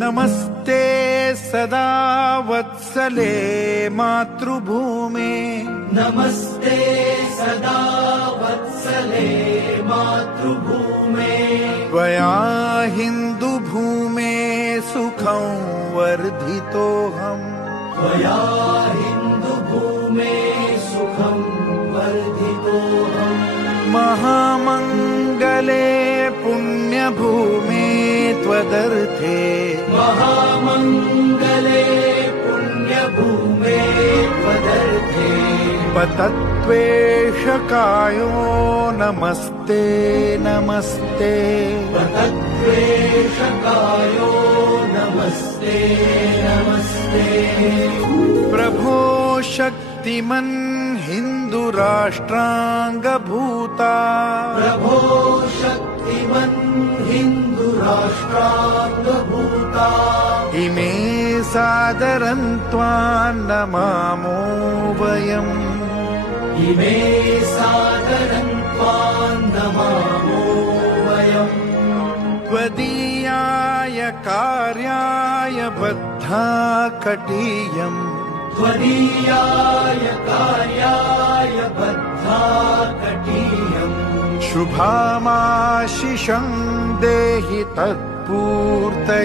नमस्ते सदा वत्सले मातृभूमे नमस्ते सदा वत्सले मातृभूमे त्वया हिन्दुभूमे सुखं वर्धितोऽहम् त्वया हिन्दुभूमे सुखं वर्धितोऽहम् महामङ्गले पुण्यभूमे त्वदर्थे महामङ्गले पुण्यभूमे त्वदर्थे पतत्वेषकायो नमस्ते नमस्ते पतत्वेषकायो नमस्ते नमस्ते प्रभो शक्तिमन् हिन्दुराष्ट्राङ्गभूता प्रभो शक्तिमन् हिन्दुराष्ट्राङ्गभूता इमे सादरं त्वां नमामो वयम् इमे सादरं त्वां नमामो वयम् त्वदीयाय कार्याय बद्धा कटीयम् त्वदीयाय कार्याय बद्धा कटीयम् शुभामाशिषं देहि तत्पूर्तये